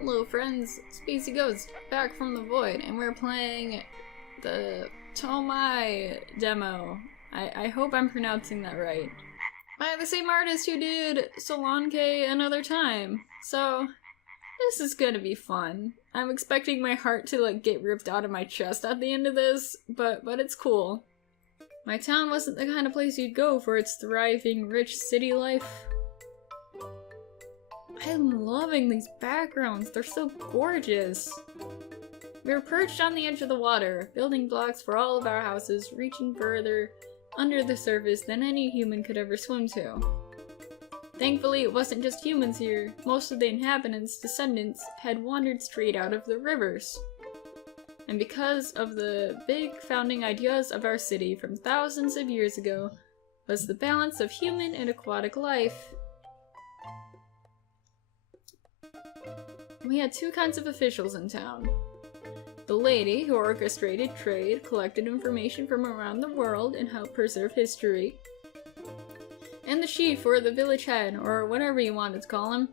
Hello friends, Spacey Ghost, back from the void, and we're playing the Tomai demo. I hope I'm pronouncing that right. By the same artist who did Solanke Another Time, so this is gonna be fun. I'm expecting my heart to like get ripped out of my chest at the end of this, but it's cool. My town wasn't the kind of place you'd go for its thriving, rich city life. I'm loving these backgrounds, they're so gorgeous. We were perched on the edge of the water, building blocks for all of our houses, reaching further under the surface than any human could ever swim to. Thankfully, it wasn't just humans here. Most of the inhabitants' descendants had wandered straight out of the rivers. And because of the big founding ideas of our city from thousands of years ago, was the balance of human and aquatic life. We had two kinds of officials in town. The lady, who orchestrated trade, collected information from around the world, and helped preserve history. And the chief, or the village head, or whatever you wanted to call him.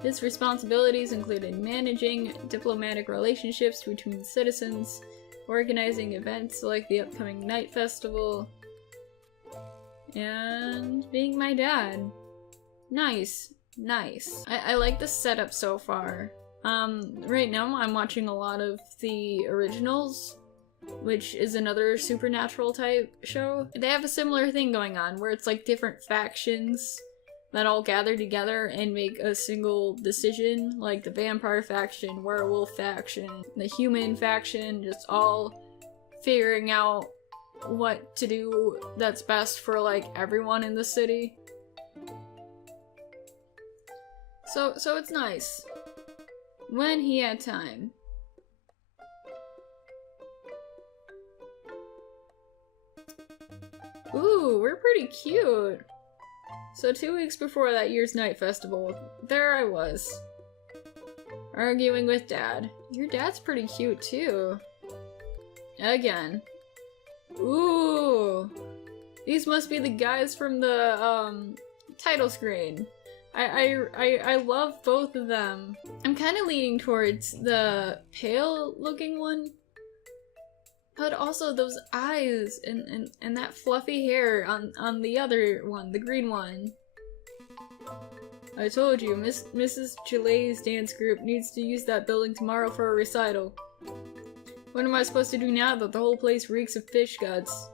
His responsibilities included managing diplomatic relationships between citizens, organizing events like the upcoming night festival, and being my dad. Nice. Nice. I like the setup so far. Right now I'm watching a lot of the originals, which is another supernatural type show. They have a similar thing going on where it's like different factions that all gather together and make a single decision, like the vampire faction, werewolf faction, the human faction, just all figuring out what to do that's best for like everyone in the city. So it's nice. When he had time. Ooh, we're pretty cute. So 2 weeks before that year's night festival, there I was. Arguing with Dad. Your dad's pretty cute too. Again. Ooh. These must be the guys from the, title screen. I love both of them. I'm kind of leaning towards the pale looking one, but also those eyes and that fluffy hair on the other one, the green one. I told you, Mrs. Chile's dance group needs to use that building tomorrow for a recital. What am I supposed to do now that the whole place reeks of fish guts?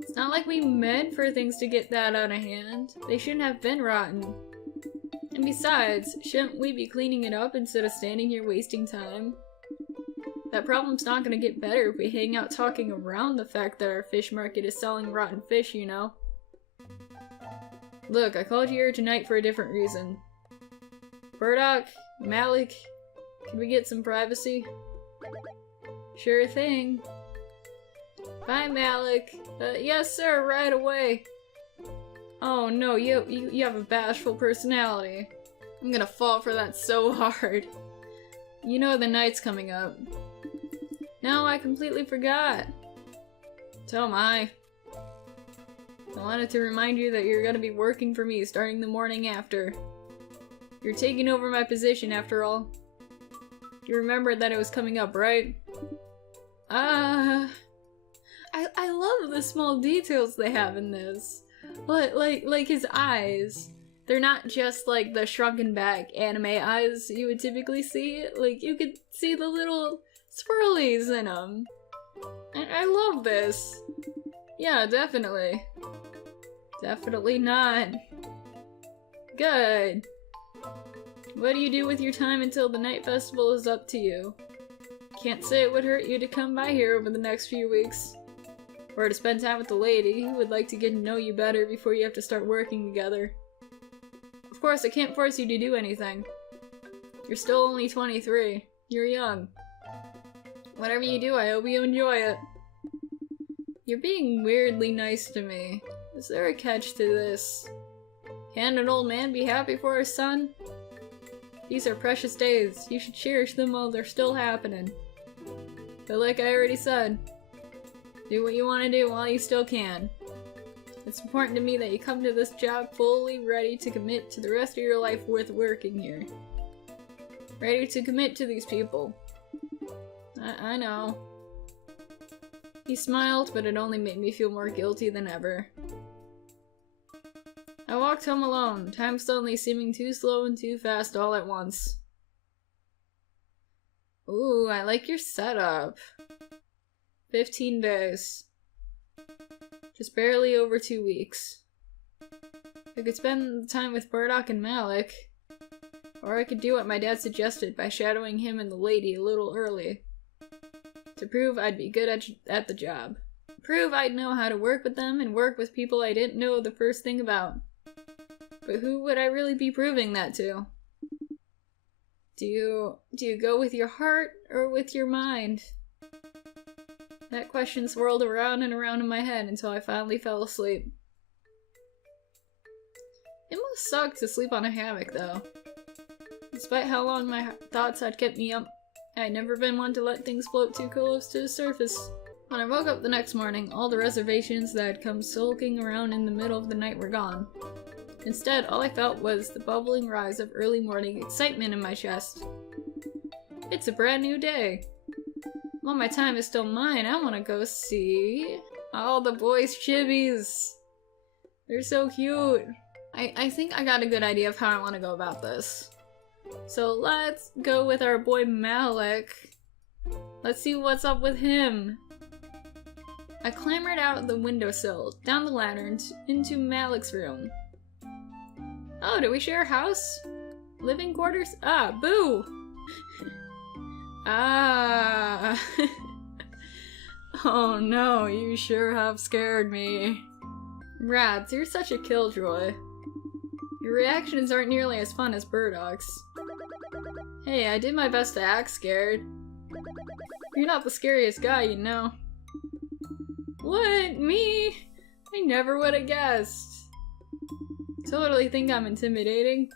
It's not like we meant for things to get that out of hand. They shouldn't have been rotten. And besides, shouldn't we be cleaning it up instead of standing here wasting time? That problem's not gonna get better if we hang out talking around the fact that our fish market is selling rotten fish, you know? Look, I called you here tonight for a different reason. Burdock, Malik, can we get some privacy? Sure thing. Bye, Malik. Yes, sir, right away. Oh no, you have a bashful personality. I'm gonna fall for that so hard. You know the night's coming up. No, I completely forgot. Tomai. I wanted to remind you that you're gonna be working for me starting the morning after. You're taking over my position after all. You remembered that it was coming up, right? I love the small details they have in this. Like his eyes. They're not just like the shrunken back anime eyes you would typically see. Like you could see the little swirlies in them. I love this. Yeah, definitely. Definitely not. Good. What do you do with your time until the night festival is up to you? Can't say it would hurt you to come by here over the next few weeks. Or to spend time with the lady who would like to get to know you better before you have to start working together. Of course, I can't force you to do anything. You're still only 23. You're young. Whatever you do, I hope you enjoy it. You're being weirdly nice to me. Is there a catch to this? Can an old man be happy for his son? These are precious days. You should cherish them while they're still happening. But like I already said, do what you want to do while you still can. It's important to me that you come to this job fully ready to commit to the rest of your life with working here. ready to commit to these people. I know. He smiled, but it only made me feel more guilty than ever. I walked home alone, time suddenly seeming too slow and too fast all at once. Ooh, I like your setup. 15 days. Just barely over 2 weeks. I could spend time with Burdock and Malik. Or I could do what my dad suggested by shadowing him and the lady a little early. To prove I'd be good at the job. Prove I'd know how to work with them and work with people I didn't know the first thing about. But who would I really be proving that to? Do you go with your heart or with your mind? That question swirled around and around in my head until I finally fell asleep. It must suck to sleep on a hammock, though. Despite how long my thoughts had kept me up, I'd never been one to let things float too close to the surface. When I woke up the next morning, all the reservations that had come sulking around in the middle of the night were gone. Instead, all I felt was the bubbling rise of early morning excitement in my chest. It's a brand new day. While my time is still mine, I want to go see all the boys' chibis. They're so cute. I think I got a good idea of how I want to go about this. So let's go with our boy Malik. Let's see what's up with him. I clambered out the windowsill, down the lanterns, into Malik's room. Oh, do we share a house? Living quarters? Ah, boo! Ah. Oh no, you sure have scared me. Rats, you're such a killjoy. Your reactions aren't nearly as fun as Burdock's. Hey, I did my best to act scared. You're not the scariest guy, you know. What? Me? I never would have guessed. Totally think I'm intimidating?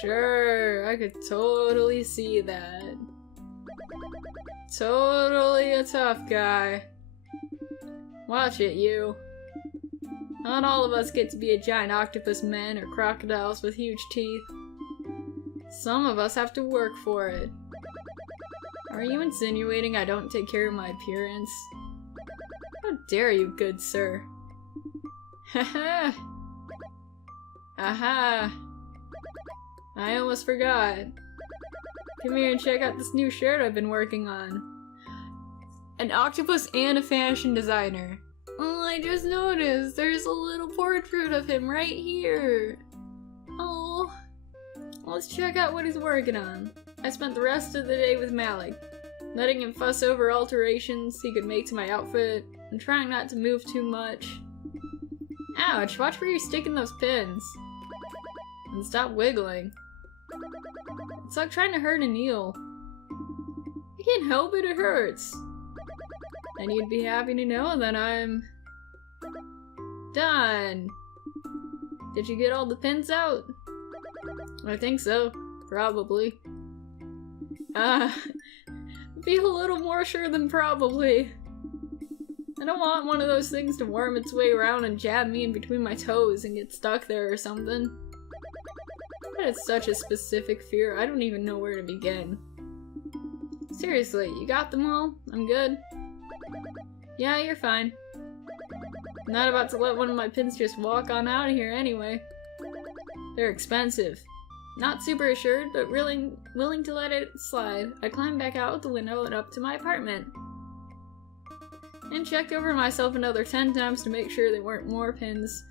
Sure, I could totally see that. Totally a tough guy. Watch it, you. Not all of us get to be a giant octopus men or crocodiles with huge teeth. Some of us have to work for it. Are you insinuating I don't take care of my appearance? How dare you, good sir? Haha! Aha! I almost forgot. Come here and check out this new shirt I've been working on. An octopus and a fashion designer. Oh, I just noticed there's a little portrait of him right here. Oh, let's check out what he's working on. I spent the rest of the day with Malik, letting him fuss over alterations he could make to my outfit, and trying not to move too much. Ouch, watch where you're sticking those pins. And stop wiggling. It's like trying to hurt a needle. I can't help it, it hurts. And you'd be happy to know that I'm done. Did you get all the pins out? I think so. Probably. Feel a little more sure than probably. I don't want one of those things to worm its way around and jab me in between my toes and get stuck there or something. That is such a specific fear, I don't even know where to begin. Seriously, you got them all? I'm good? Yeah, you're fine. I'm not about to let one of my pins just walk on out of here anyway. They're expensive. Not super assured, but willing to let it slide, I climbed back out the window and up to my apartment. And checked over myself another 10 times to make sure there weren't more pins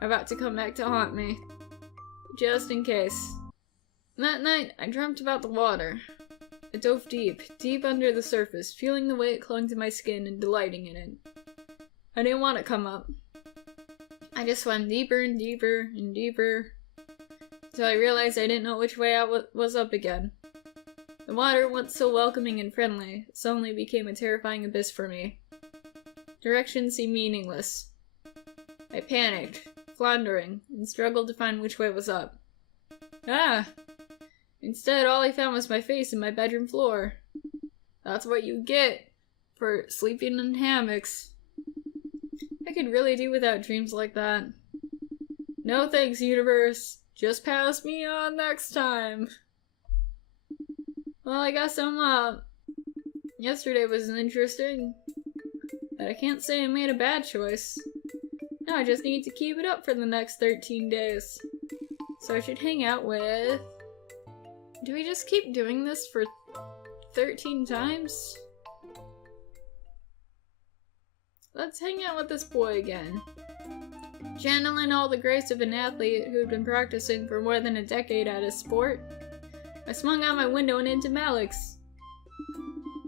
about to come back to haunt me. Just in case. That night, I dreamt about the water. I dove deep, deep under the surface, feeling the way it clung to my skin and delighting in it. I didn't want to come up. I just swam deeper and deeper and deeper, until I realized I didn't know which way I was up again. The water, once so welcoming and friendly, suddenly became a terrifying abyss for me. Directions seemed meaningless. I panicked, floundering, and struggled to find which way was up. Ah! Instead, all I found was my face in my bedroom floor. That's what you get for sleeping in hammocks. I could really do without dreams like that. No thanks, universe. Just pass me on next time. Well, I guess I'm up. Yesterday was interesting, but I can't say I made a bad choice. Now I just need to keep it up for the next 13 days. So I should hang out with... Do we just keep doing this for 13 times? Let's hang out with this boy again. Channeling all the grace of an athlete who'd been practicing for more than a decade at his sport, I swung out my window and into Malik's.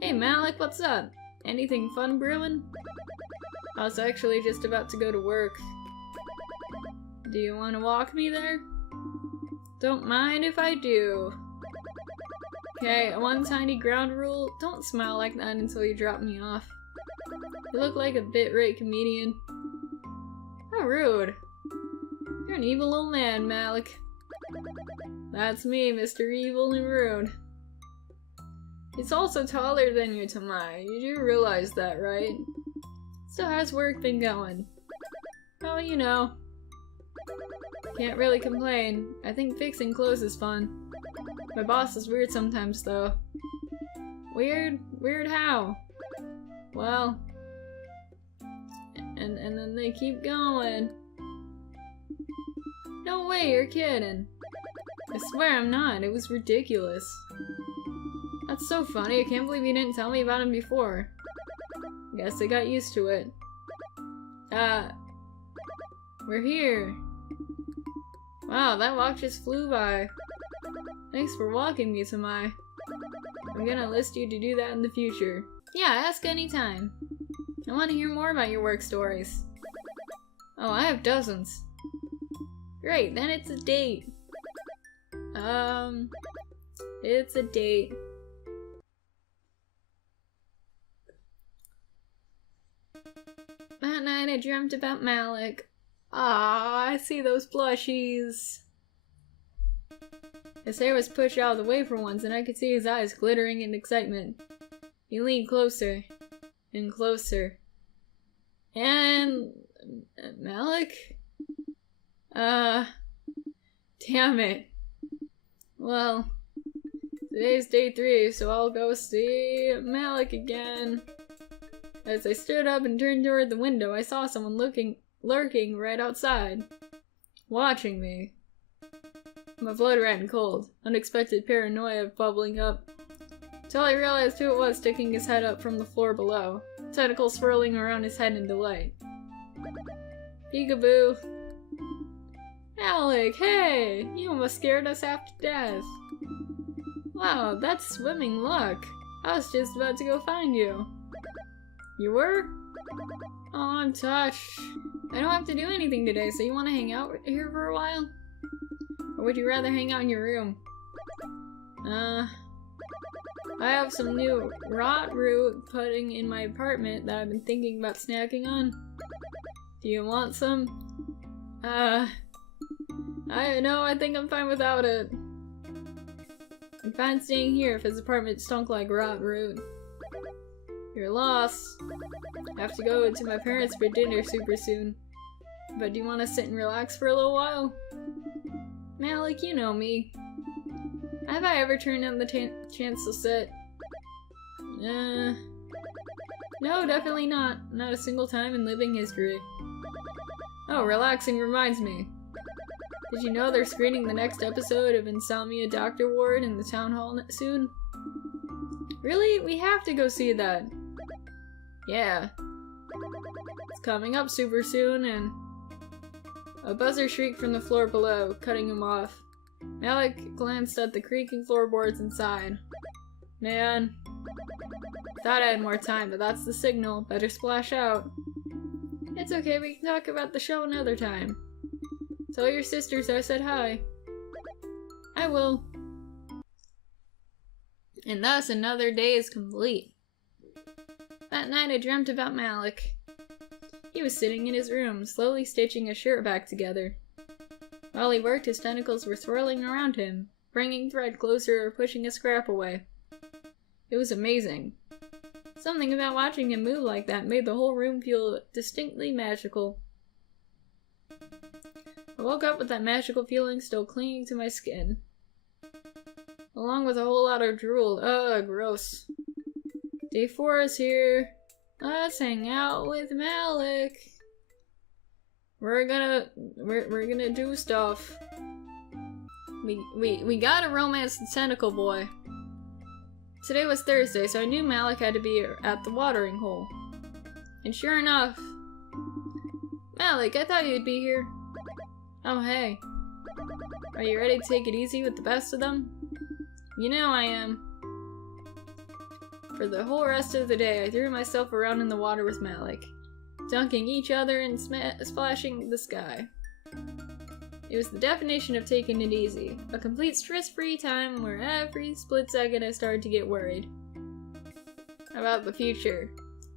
Hey Malik, what's up? Anything fun brewing? I was actually just about to go to work. Do you want to walk me there? Don't mind if I do. Okay, one tiny ground rule, don't smile like that until you drop me off. You look like a bit-rate comedian. How rude. You're an evil old man, Malik. That's me, Mr. Evil and Rude. He's also taller than you, Tomai. You do realize that, right? So how's work been going? Oh, you know. Can't really complain. I think fixing clothes is fun. My boss is weird sometimes, though. Weird? Weird how? Well... And then they keep going. No way, you're kidding. I swear I'm not. It was ridiculous. That's so funny. I can't believe you didn't tell me about him before. Guess I got used to it. We're here. Wow, that walk just flew by. Thanks for walking me, Tomai. I'm gonna enlist you to do that in the future. Yeah, ask anytime. I want to hear more about your work stories. Oh, I have dozens. Great, then it's a date. It's a date. That night I dreamt about Malik. Ah, I see those blushies. His hair was pushed out of the way for once, and I could see his eyes glittering in excitement. He leaned closer. And closer. And... Malik? Damn it. Well, today's day 3, so I'll go see Malik again. As I stood up and turned toward the window, I saw someone lurking right outside. Watching me. My blood ran cold. Unexpected paranoia bubbling up. Till I realized who it was sticking his head up from the floor below, tentacles swirling around his head in delight. Peekaboo. Malik, hey! You almost scared us half to death. Wow, that's swimming luck. I was just about to go find you. You were? Oh, I'm touched. I don't have to do anything today, so you want to hang out here for a while? Or would you rather hang out in your room? I have some new rot root pudding in my apartment that I've been thinking about snacking on. Do you want some? I think I'm fine without it. I'm fine staying here if his apartment stunk like rot root. Your loss. I have to go to my parents for dinner super soon. But do you want to sit and relax for a little while? Malik, you know me. Have I ever turned down the chance to sit? No, definitely not. Not a single time in living history. Oh, relaxing reminds me. Did you know they're screening the next episode of Insomnia Dr. Ward in the town hall soon? Really? We have to go see that. Yeah. It's coming up super soon, and... A buzzer shrieked from the floor below, cutting him off. Malik glanced at the creaking floorboards inside. Man. Thought I had more time, but that's the signal. Better splash out. It's okay, we can talk about the show another time. Tell your sisters I said hi. I will. And thus another day is complete. That night I dreamt about Malik. He was sitting in his room, slowly stitching a shirt back together. While he worked, his tentacles were swirling around him, bringing thread closer or pushing a scrap away. It was amazing. Something about watching him move like that made the whole room feel distinctly magical. A woke up with that magical feeling still clinging to my skin. Along with a whole lot of drool. Ugh, gross. Day 4 is here. Let's hang out with Malik. We're gonna do stuff. We gotta romance the tentacle boy. Today was Thursday, so I knew Malik had to be at the watering hole. And sure enough... Malik, I thought you'd be here. Oh, hey. Are you ready to take it easy with the best of them? You know I am. For the whole rest of the day, I threw myself around in the water with Malik, dunking each other and splashing the sky. It was the definition of taking it easy. A complete stress-free time where every split second I started to get worried. About the future.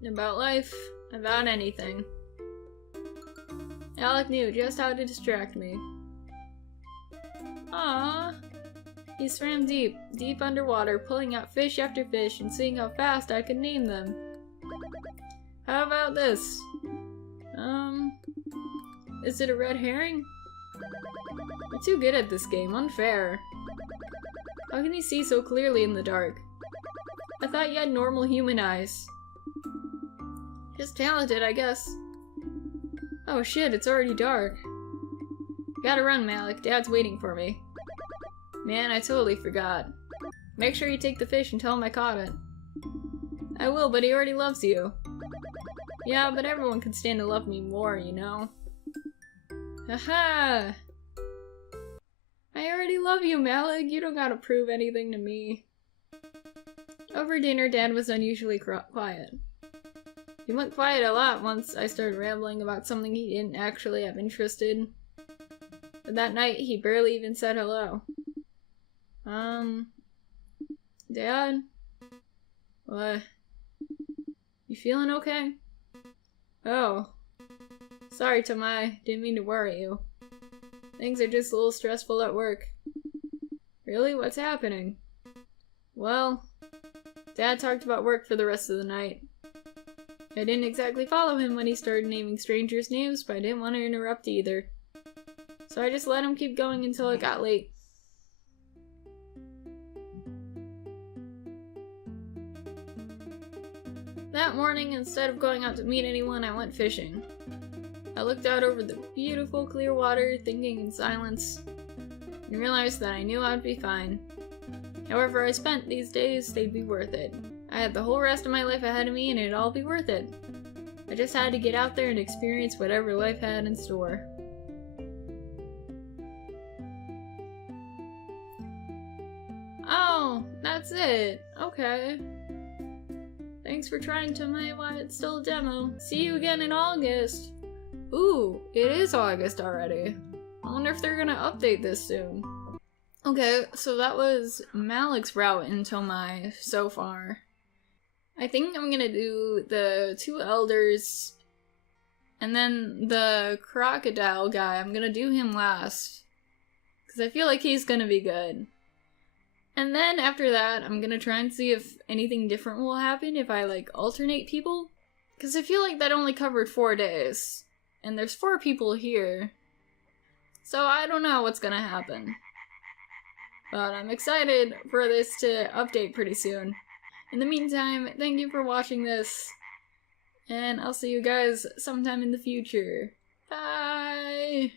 About life. About anything. Malik knew just how to distract me. Aww. He swam deep underwater, pulling out fish after fish and seeing how fast I could name them. How about this? Is it a red herring? I'm too good at this game, unfair. How can he see so clearly in the dark? I thought you had normal human eyes. Just talented, I guess. Oh shit, it's already dark. Gotta run, Malik. Dad's waiting for me. Man, I totally forgot. Make sure you take the fish and tell him I caught it. I will, but he already loves you. Yeah, but everyone can stand to love me more, you know? Haha! I already love you, Malik. You don't gotta prove anything to me. Over dinner, Dad was unusually quiet. He went quiet a lot once I started rambling about something he didn't actually have interest in. But that night, he barely even said hello. Dad? What? You feeling okay? Oh. Sorry, Tomai. Didn't mean to worry you. Things are just a little stressful at work. Really? What's happening? Well, Dad talked about work for the rest of the night. I didn't exactly follow him when he started naming strangers' names, but I didn't want to interrupt either. So I just let him keep going until it got late. That morning, instead of going out to meet anyone, I went fishing. I looked out over the beautiful clear water, thinking in silence, and realized that I knew I'd be fine. However I spent these days, they'd be worth it. I had the whole rest of my life ahead of me, and it'd all be worth it. I just had to get out there and experience whatever life had in store. Oh, that's it. Okay. Thanks for trying Tomai while it's still a demo. See you again in August. Ooh, it is August already. I wonder if they're gonna update this soon. Okay, so that was Malik's route in Tomai so far. I think I'm gonna do the 2 elders, and then the crocodile guy, I'm gonna do him last. Because I feel like he's gonna be good. And then after that, I'm gonna try and see if anything different will happen if I, like, alternate people. Because I feel like that only covered 4 days. And there's 4 people here. So I don't know what's gonna happen. But I'm excited for this to update pretty soon. In the meantime, thank you for watching this. And I'll see you guys sometime in the future. Bye!